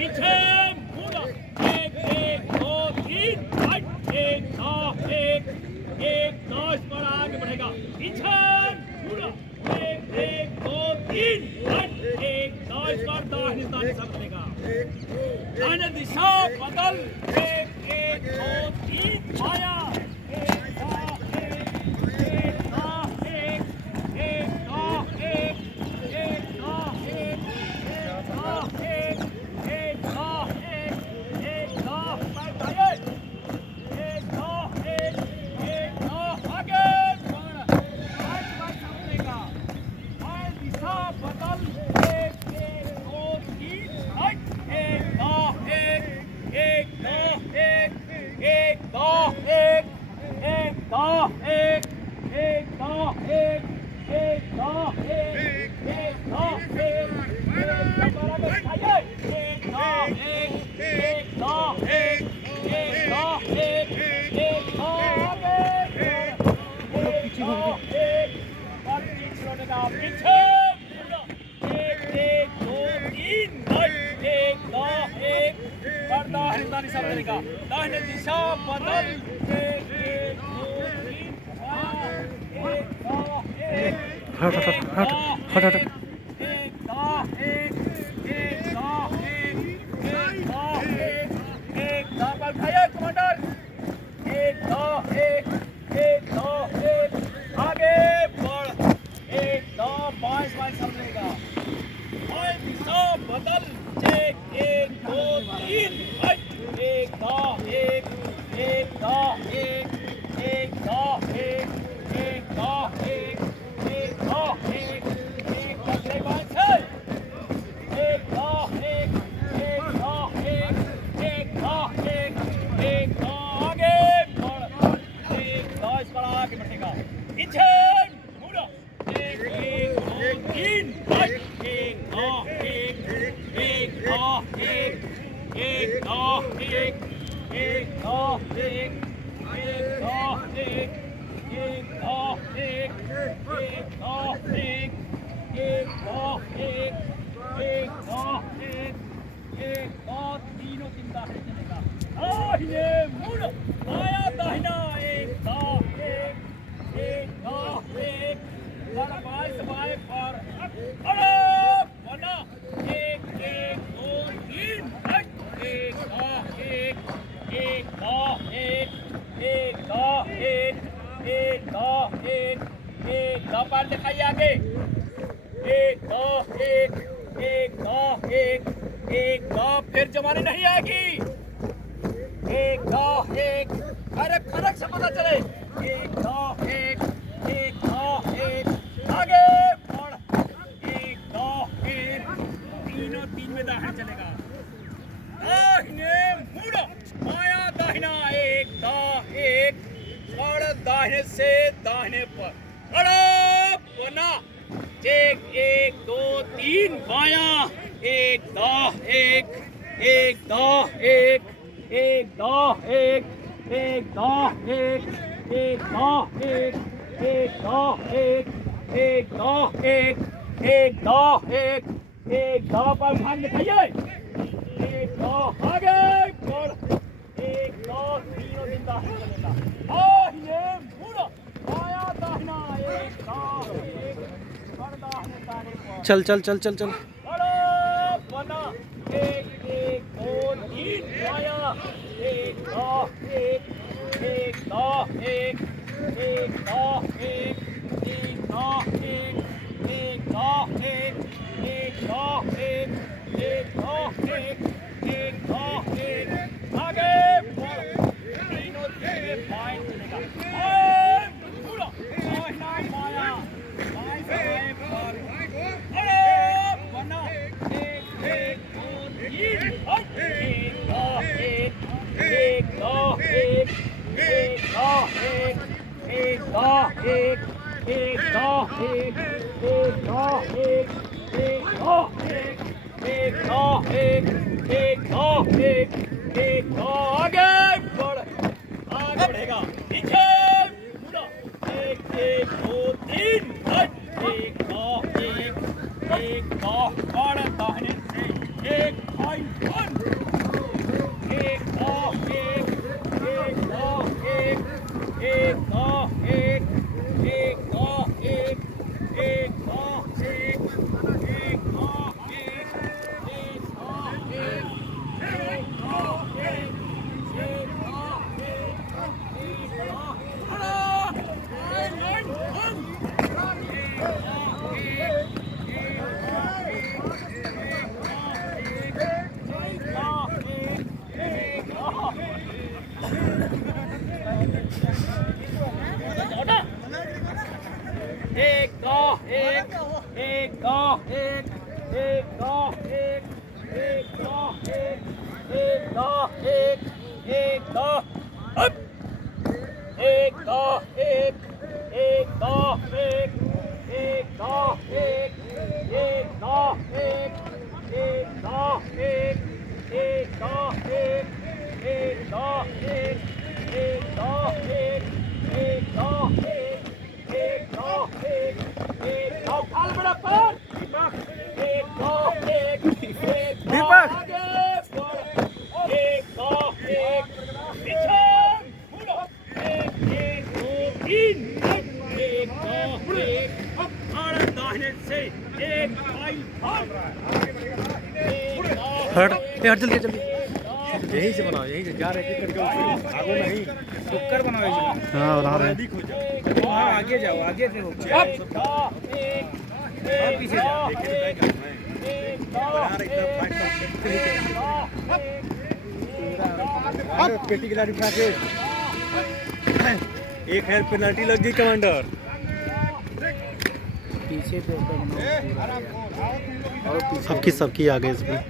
पीछे पूरा एक एक दो तीन एक दो एक दो इस पर आगे बढ़ेगा पीछे पूरा एक एक दो तीन एक दो इस पर दाहिने दाहिने सब बढ़ेगा दाहिने दिशा बदल एक एक दो तीन आया दाहिने दिशा बदल आगे बढ़ एक दो बाईस समझेगा दिशा बदल एक दो तीन एक दो एक दो एक दो एक दो एक दो एक आगे बढ़ एक दो इस पर आगे बढ़ेगा पीछे मुड़ा एक दो तीन एक दो एक दो एक दो एक दो तीनों तीन दाहिने चलेगा दाहिने मुड़ आया दाहिना एक दो एक बाएं पर अरे बना एक दो तीन एक दो पर दिखाइए आगे एक दो फिर जमाने नहीं आएगी एक दो अरे फर्क से पता चले एक दो आगे बढ़ एक दो तीनों तीन में दाहिने चलेगा दाहिने मुड़ आया दाहिना एक दो और दाहिने से दाहिने पर अरे बना एक दो तीन बाया एक दो एक दो एक दो एक दो एक दो एक दो एक दो एक दो पर ध्यान दिखाइए एक दो आगे बढ़ एक दो तीनों दिन दाहिने चलेगा दाहिने मुड़ आया दाहिना एक दो चल चल चल चल चल बना एक दो तीन आया एक दो एक दो एक दो एक दो एक दो एक दो एक दो आगे बढ़ तीनों तीन बाएं चलेगा पूरा दाहिना बाया बाएं पर अरे बना एक दो तीन एक दो एक दो एक एक दो एक दो एक दो एक दो एक दो आगे बढ़ेगा पीछे मुड़ो एक एक दो तीन एक दो बढ़ दाहिने से एक पॉइंट वन एक दो एक दो एक दो एक दो एक दो हट हट जल्दी जल्दी यहीं से बनाओ यहीं से जा रहे टिकट के ऊपर आगो नहीं टुक्कर बनाओ इसमें हां बना रहे हां आगे जाओ आगे से हो पीछे जाओ अब पेटी की गाड़ी उठा के एक है पेनल्टी लग गई कमांडर पीछे पे सबकी आ गई इसमें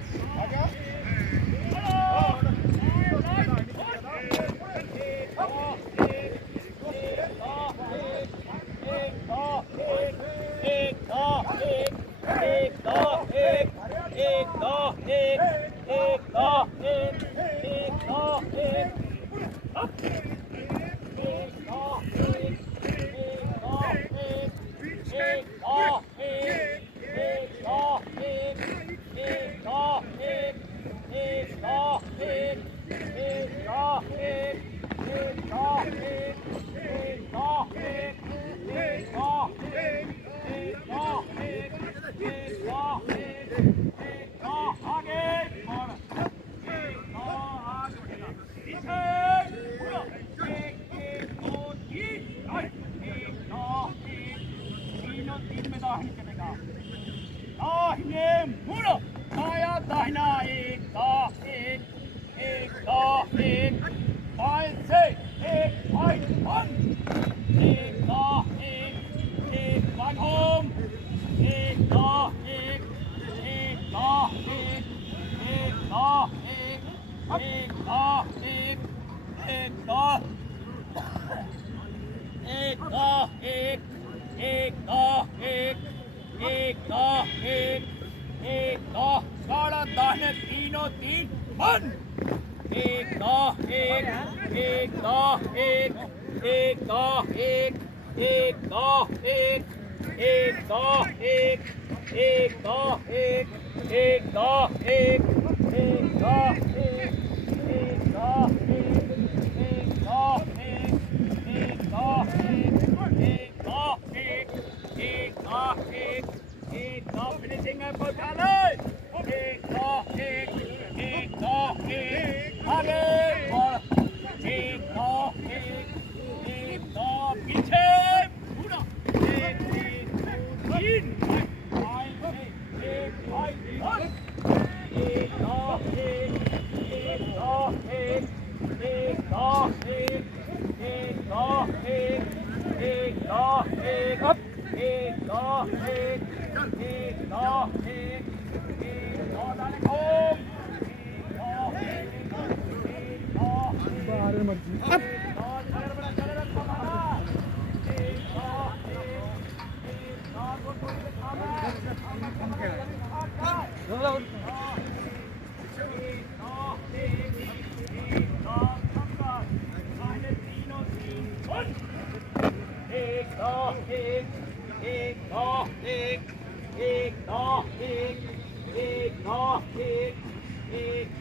एक नौ एक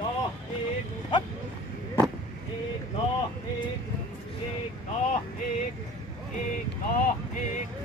नौ एक नौ एक नौ एक